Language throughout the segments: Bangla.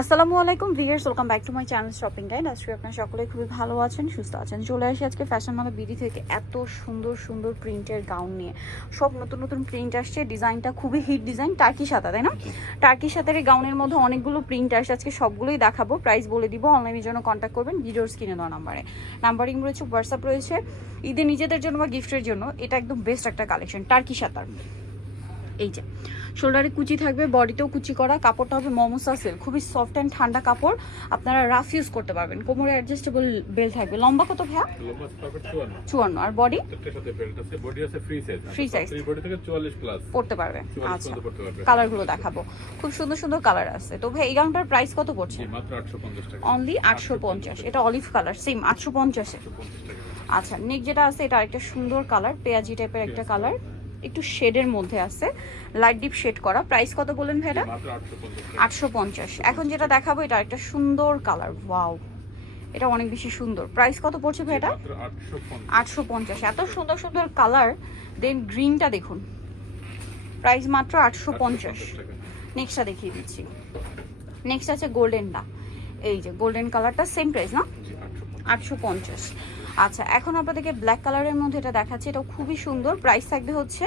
আসসালামু আলাইকুম viewers, welcome back to my channel shopping guide. আজকে আপনারা সকলে খুবই ভালো আছেন, সুস্থ আছেন। চলে আসি আজকে ফ্যাশন মালা বিডি থেকে এত সুন্দর সুন্দর প্রিন্টের গাউন নিয়ে। সব নতুন নতুন প্রিন্ট আসছে, ডিজাইনটা খুবই হিট ডিজাইন, টার্কি সাদা, তাই না? টার্কি সাদার গাউনের মধ্যে অনেকগুলো প্রিন্ট আসছে, আজকে সবগুলোই দেখাবো। প্রাইস বলে দিব, অনলাইনের জন্য কন্ট্যাক্ট করবেন ভিডিওর স্ক্রিনে দেওয়া নাম্বারিং রয়েছে, হোয়াটসঅ্যাপ রয়েছে। ঈদে নিজেদের জন্য বা গিফটের জন্য এটা একদম বেস্ট একটা কালেকশন। টার্কি সাদার এই যে শোল্ডারে কুচি থাকবে, বডিতেও কুচি করা, কাপড়টা হবে মমোসা সিল্ক, খুবই সফট অ্যান্ড ঠান্ডা কাপড়, আপনারা রাফ ইউজ করতে পারবেন। কোমরে অ্যাডজাস্টেবল বেল্ট থাকবে। লম্বা কত ভাইয়া? 54। আর বডি ফ্রি সাইজ পড়তে পারবে। আচ্ছা, কালারগুলো দেখাবো, খুব সুন্দর সুন্দর কালার আছে। তো ভাই এই গাউনটার প্রাইস কত পড়ছে? অনলি 850। এটা অলিভ কালার, সেম 850-এ। আচ্ছা, নেক যেটা আছে এটা আরেকটা সুন্দর কালার, পেঁয়াজি টাইপের একটা কালার, একটু শেডের মধ্যে আছে, লাইট ডিপ শেড করা। প্রাইস কত বলেন ভাই? এটা 850। এখন যেটা দেখাবো এটা একটা সুন্দর কালার, ওয়াও, এটা অনেক বেশি সুন্দর। প্রাইস কত পড়ছে ভাই? এটা 850। এত সুন্দর সুন্দর কালার। দেন গ্রিনটা দেখুন, প্রাইস মাত্র 850। নেক্সটটা দেখিয়ে দিচ্ছি। নেক্সট আছে গোল্ডেনটা, এই যে গোল্ডেন কালারটা, সেম প্রাইস না? 850। আচ্ছা, এখন আপনাদেরকে ব্ল্যাক কালারের মধ্যে এটা দেখাচ্ছি, এটাও খুবই সুন্দর। প্রাইস থাকবে হচ্ছে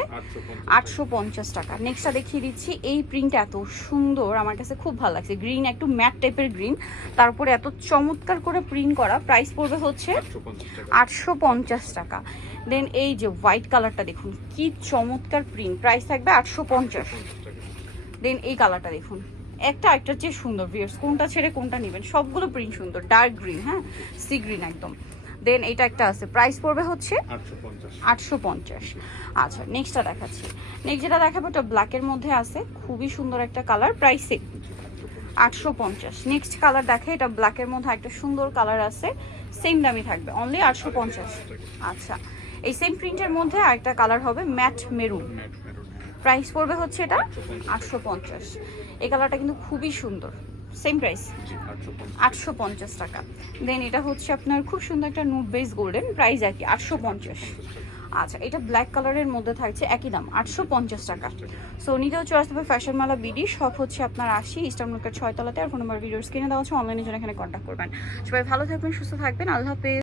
850 টাকা। নেক্সটটা দেখিয়ে দিচ্ছি। এই প্রিন্ট এত সুন্দর, আমার কাছে খুব ভালো লাগছে। গ্রিন, একটু ম্যাট টাইপের গ্রিন, তারপরে এত চমৎকার করে প্রিন্ট করা। প্রাইস পড়বে হচ্ছে 850 টাকা। দেন এই যে হোয়াইট কালারটা দেখুন, কি চমৎকার প্রিন্ট, প্রাইস থাকবে 850। দেন এই কালারটা দেখুন, একটা চেয়ে সুন্দর। ভিউয়ার্স, কোনটা ছেড়ে কোনটা নেবেন, সবগুলো প্রিন্ট সুন্দর। ডার্ক গ্রিন, হ্যাঁ, সি গ্রিন একদম। দেন এটা একটা আছে, প্রাইস পড়বে হচ্ছে 850। আচ্ছা, নেক্সটটা দেখাচ্ছি। নেক্সট যেটা দেখাবো এটা ব্ল্যাকের মধ্যে আছে, খুবই সুন্দর একটা কালার, প্রাইস 850। নেক্সট কালার দেখে, এটা ব্ল্যাকের মধ্যে একটা সুন্দর কালার আছে, সেম দামি থাকবে, অনলি 850। আচ্ছা, এই সেম প্রিন্টের মধ্যে আরেকটা কালার হবে ম্যাট মেরুন, প্রাইস পড়বে হচ্ছে এটা 850। এই কালারটা কিন্তু খুবই সুন্দর, সেম প্রাইস 850 টাকা। দেন এটা হচ্ছে আপনার খুব সুন্দর একটা নুড বেস গোল্ডেন, প্রাইস একই 850। আচ্ছা, এটা ব্ল্যাক কালারের মধ্যে থাকছে, একই দাম 850 টাকা। সো নিতেও চলে আসতে হবে ফ্যাশন মালা বিডি, সব হচ্ছে আপনার 80 ইস্টার্ন মার্কেট 6 তলাতে। আর ফোন নাম্বার ভিডিওর স্ক্রিনে দেওয়া আছে, অনলাইনের জন্য এখানে কন্ট্যাক্ট করবেন। সবাই ভালো থাকবেন, সুস্থ থাকবেন, আল্লাহ হাফেজ।